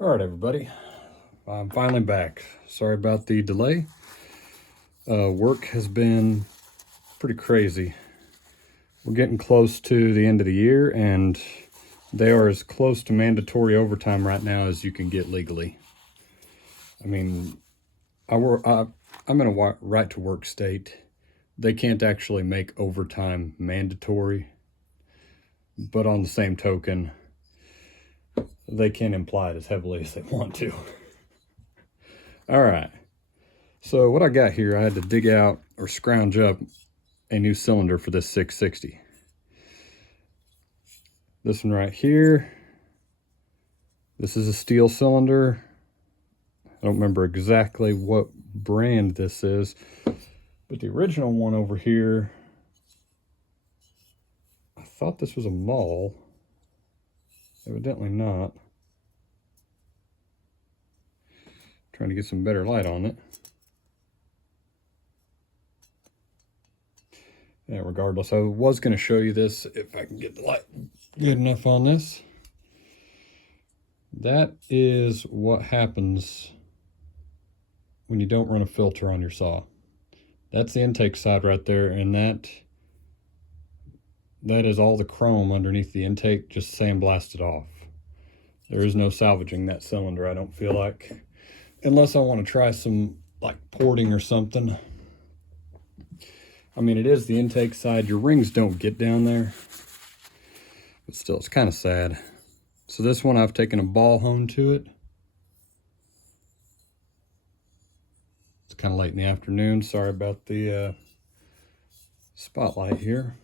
All right, everybody, I'm finally back. Sorry about the delay. Work has been pretty crazy. We're getting close to the end of the year, and they are as close to mandatory overtime right now as you can get legally. I mean, I'm in a right to work state. They can't actually make overtime mandatory, but on the same token, they can imply it as heavily as they want to. All right. So what I got here, I had to dig out or scrounge up a new cylinder for this 660. This one right here, this is a steel cylinder. I don't remember exactly what brand this is, but the original one over here, I thought this was a Mall. Evidently not. Trying to get some better light on it. Yeah, regardless, I was going to show you this if I can get the light good enough on this. That is what happens when you don't run a filter on your saw. That's the intake side right there, and that is all the chrome underneath the intake just sandblasted off. There is no salvaging that cylinder, I don't feel like, unless I want to try some like porting or something. I mean, it is the intake side. Your rings don't get down there, but still, it's kind of sad. So this one, I've taken a ball hone to it. It's kind of late in the afternoon. Sorry about the spotlight here.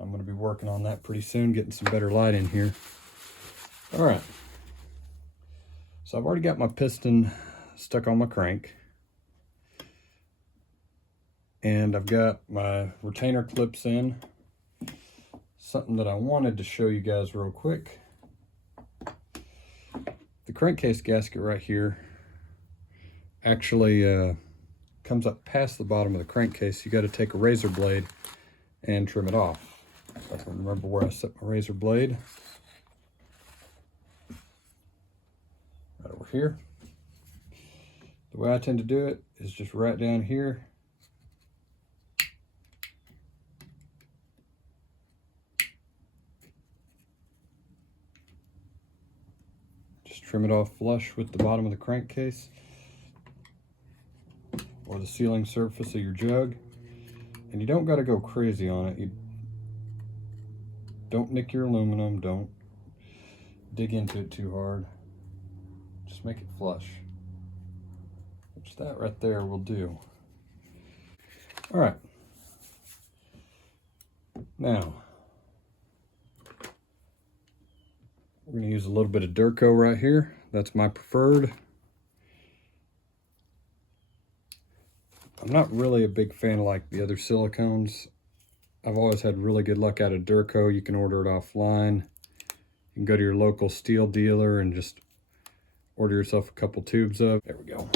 I'm going to be working on that pretty soon, getting some better light in here. All right. So I've already got my piston stuck on my crank. And I've got my retainer clips in. Something that I wanted to show you guys real quick. The crankcase gasket right here actually comes up past the bottom of the crankcase. You got to take a razor blade and trim it off. I can remember where I set my razor blade. Right over here. The way I tend to do it is just right down here. Just trim it off flush with the bottom of the crankcase or the sealing surface of your jug. And you don't got to go crazy on it. You don't nick your aluminum. Don't dig into it too hard. Just make it flush. Which that right there will do. All right. Now, we're going to use a little bit of Durco right here. That's my preferred. I'm not really a big fan of like the other silicones. I've always had really good luck out of Durco. You can order it offline. You can go to your local steel dealer and just order yourself a couple tubes of. There we go.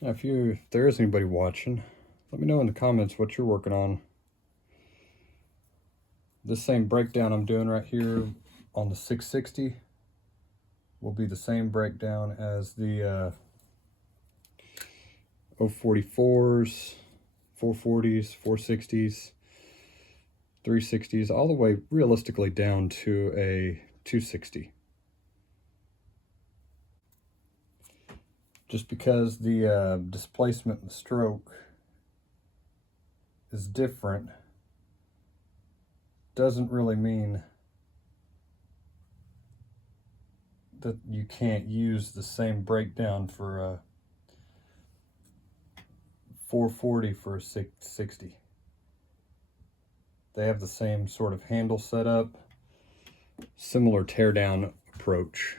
Now, if there is anybody watching, let me know in the comments what you're working on. This same breakdown I'm doing right here on the 660 will be the same breakdown as the 044s, 440s, 460s, 360s, all the way realistically down to a 260. Just because the displacement and the stroke is different doesn't really mean that you can't use the same breakdown for a 440 for a 660. They have the same sort of handle setup, similar teardown approach.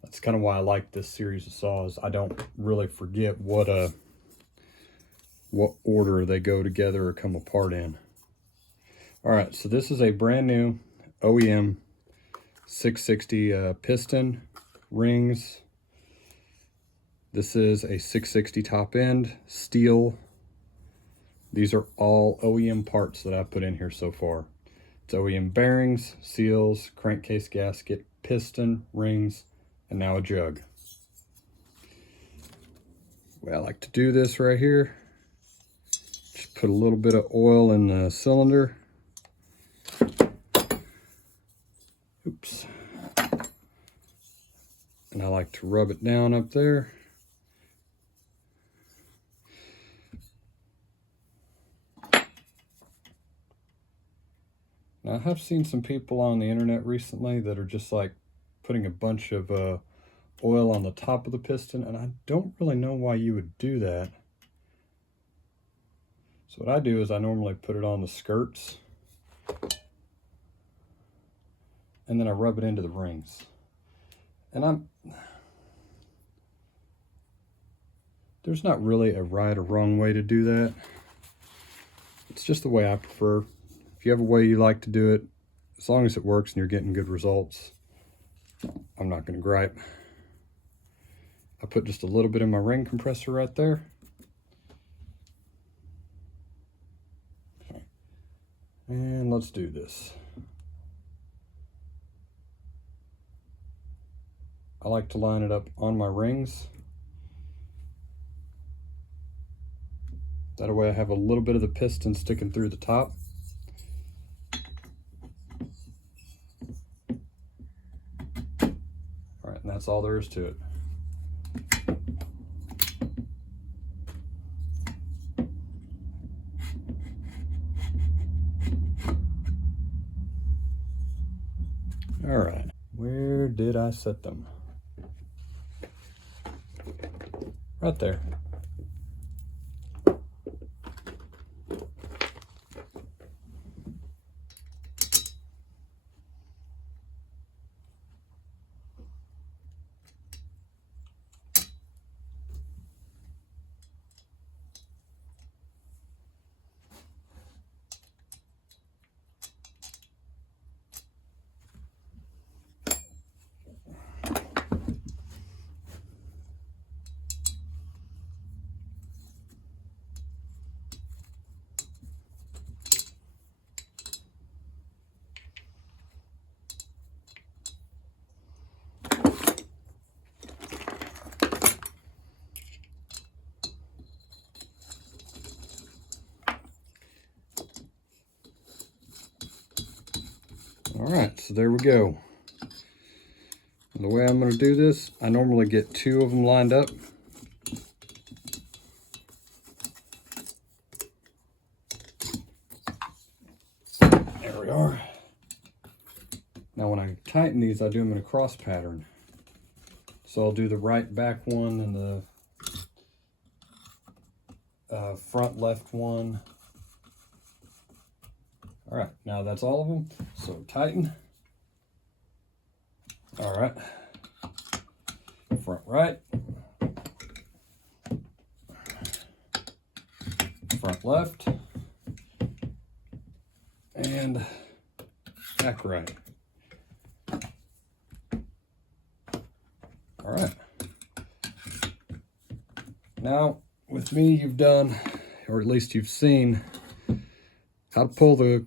That's kind of why I like this series of saws. I don't really forget what order they go together or come apart in. All right, so this is a brand new OEM 660 piston, rings. This is a 660 top end, steel. These are all OEM parts that I've put in here so far. It's OEM bearings, seals, crankcase gasket, piston, rings, and now a jug. The way I like to do this right here, just put a little bit of oil in the cylinder. Oops. And I like to rub it down up there. Now, I have seen some people on the internet recently that are just like putting a bunch of oil on the top of the piston, and I don't really know why you would do that. So what I do is I normally put it on the skirts, and then I rub it into the rings. And there's not really a right or wrong way to do that. It's just the way I prefer. If you have a way you like to do it, as long as it works and you're getting good results, I'm not going to gripe. I put just a little bit in my ring compressor right there. And let's do this. I like to line it up on my rings. That way I have a little bit of the piston sticking through the top. All right, and that's all there is to it. All right, where did I set them? Right there. All right, so there we go. And the way I'm going to do this, I normally get 2 of them lined up. There we are. Now when I tighten these, I do them in a cross pattern. So I'll do the right back one and the front left one. All right, now that's all of them. So tighten. All right. Front right. Front left. And back right. All right. Now, with me, you've done, or at least you've seen, how to pull the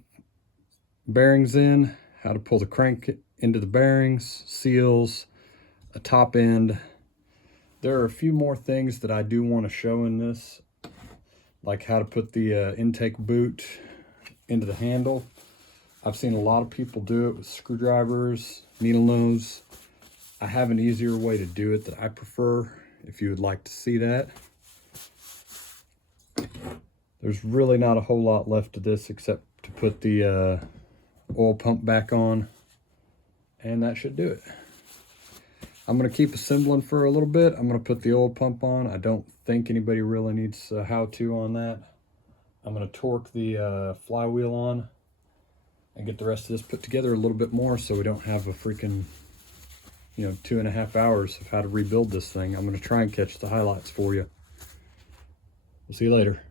bearings in, how to pull the crank into the bearings, seals, a top end. There are a few more things that I do want to show in this, like how to put the intake boot into the handle. I've seen a lot of people do it with screwdrivers, needle nose. I have an easier way to do it that I prefer, if you would like to see that. There's really not a whole lot left to this except to put the oil pump back on, and that should do it. I'm going to keep assembling for a little bit. I'm going to put the oil pump on. I don't think anybody really needs a how-to on that. I'm going to torque the flywheel on and get the rest of this put together a little bit more so we don't have a freaking 2.5 hours of how to rebuild this thing. I'm going to try and catch the highlights for you. We'll see you later.